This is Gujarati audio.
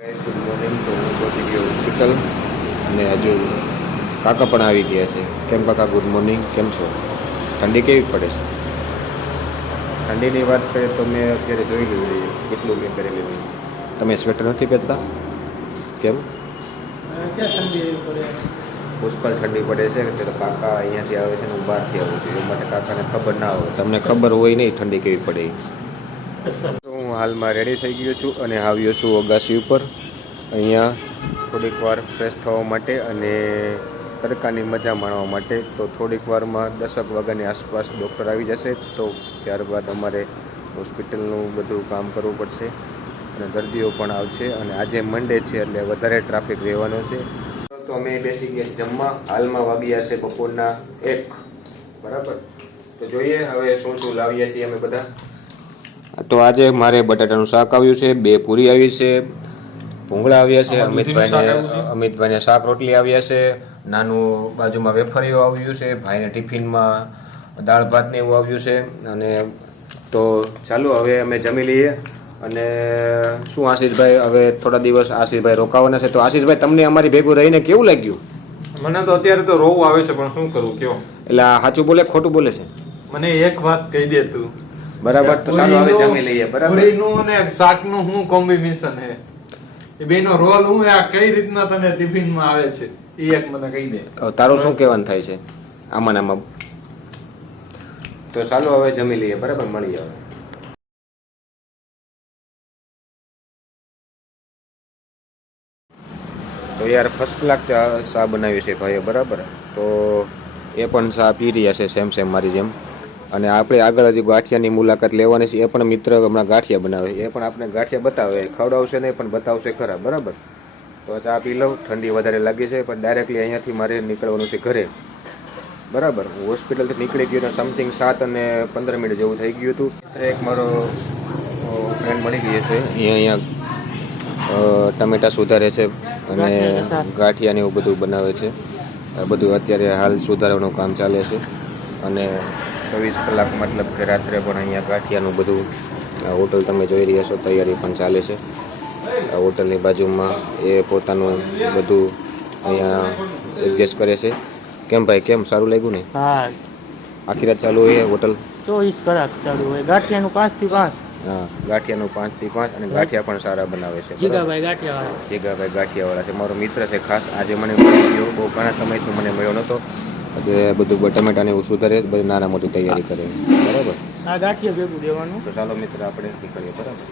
ગુડ મોર્નિંગ તો હું પહોંચી ગયો હોસ્પિટલ અને હજુ કાકા પણ આવી ગયા છે. કેમ કાકા ગુડ મોર્નિંગ કેમ છો? ઠંડી કેવી પડે છે? ઠંડીની વાત કરીએ તો મેં અત્યારે જોઈ લીધું. કેટલું મેં કરી લીધું? તમે સ્વેટર નથી પહેરતા? કેમ? પુષ્કળ ઠંડી પડે છે. કે ત્યારે કાકા અહીંયાથી આવે છે ને હું બહારથી આવું છું. એ માટે કાકાને ખબર ના હોય. તમને ખબર હોય નહીં ઠંડી કેવી પડે હું હાલમાં રેડી થઈ ગયો છું અને આવ્યો છું અગાસી ઉપર. અહીંયા થોડીક વાર ફ્રેશ થવા માટે અને તડકાની મજા માણવા માટે. તો થોડીક વારમાં દસક વાગ્યાની આસપાસ ડૉક્ટર આવી જશે. તો ત્યારબાદ અમારે હોસ્પિટલનું બધું કામ કરવું પડશે અને દર્દીઓ પણ આવશે. અને આજે મંડે છે એટલે વધારે ટ્રાફિક રહેવાનો છે. તો અમે બેસી ગયા જમવા. હાલમાં વાગ્યા છે બપોરના એક. બરાબર? તો જોઈએ હવે શું શું લાવીએ છીએ અમે બધા. તો આજે મારે બટાટાનું શાક આવ્યું છે બે પૂરી આવી છે ભૂંગળા આવ્યા છે અમિતભાઈને અમિતભાઈને શાક રોટલી આવ્યા છે નાનું બાજુમાં વેફરીઓ આવ્યું છે ભાઈને ટિફિનમાં દાળ ભાત ને એવું આવ્યું છે અને તો ચાલો હવે અમે જમી લઈએ અને શું આશીષભાઈ હવે થોડા દિવસ આશીષભાઈ રોકાવાના છે તો આશીષભાઈ તમને અમારી ભેગું રહીને કેવું લાગ્યું? મને તો અત્યારે તો રોવું આવે છે પણ શું કરું કયો? એટલે સાચું બોલે ખોટું બોલે છે? મને એક વાત કહી દે તું. બરાબર? તો ચાલો હવે જમી લઈએ બરાબર? પૂરીનું અને શાકનું શું કોમ્બિનેશન હે? એ બેનો રોલ હું આ કઈ રીતના તને ટિફિનમાં આવે છે? એ એક મને કહી દે. તારું શું કહેવાનું થાય છે? આમાં આમાં. તો ચાલો હવે જમી લઈએ બરાબર? મળીએ હવે. તો યાર ફર્સ્ટ ક્લાસ ચા ચા બનાવી છે ભાઈએ બરાબર? તો એ પણ ચા પી રહ્યા છે સેમ સેમ મારી જેમ. અને આપણે આગળ હજી ગાંઠિયાની મુલાકાત લેવાની છે. એ પણ મિત્ર હમણાં ગાંઠિયા બનાવે એ પણ આપણે ગાંઠિયા બતાવે. ખવડાવશે નહીં પણ બતાવશે ખરા. બરાબર? તો ચા પી લઉં. ઠંડી વધારે લાગી છે પણ ડાયરેક્ટલી અહીંયાથી મારે નીકળવાનું છે ઘરે. બરાબર? હું હોસ્પિટલથી નીકળી ગયો ને સમથિંગ સાત અને પંદર મિનિટ જેવું થઈ ગયું હતું. એક મારો ફ્રેન્ડ મળી ગયો છે. અહીંયા અ, ટમેટા સુધારે છે અને ગાંઠિયાને એવું બધું બનાવે છે. બધું અત્યારે હાલ સુધારવાનું કામ ચાલે છે. અને ચોવીસ કલાક મતલબ કે રાત્રે પણ અહીંયા ગાંઠિયાનું બધું હોટલ તમે જોઈ રહ્યા છો તૈયારી પણ ચાલે છે. હોટલની બાજુમાં એ પોતાનું બધું અહીંયા એડજસ્ટ કરે છે. કેમ ભાઈ કેમ? સારું લાગ્યું ને? હા. આખી રાત ચાલુ હોય હોટલ? ચોવીસ કલાક ચાલુ હોય. ગાંઠિયાનું પાંચથી પાંચ. હા ગાંઠિયાનું પાંચથી પાંચ અને ગાંઠિયા પણ સારા બનાવે છે? જીગાભાઈ ગાંઠિયા જીગાભાઈ ગાંઠિયાવાળા છે. મારો મિત્ર છે ખાસ. આજે મને મળી ગયો. બહુ ઘણા સમયથી મને મળ્યો નહોતો. આજે બધું ટમેટાને એવું સુધારે બધી નાના મોટી તૈયારી કરે. બરાબર? આ ગાંઠિયા ભેગું દેવાનું તો ચાલો મિત્ર આપણે કરીએ? બરાબર.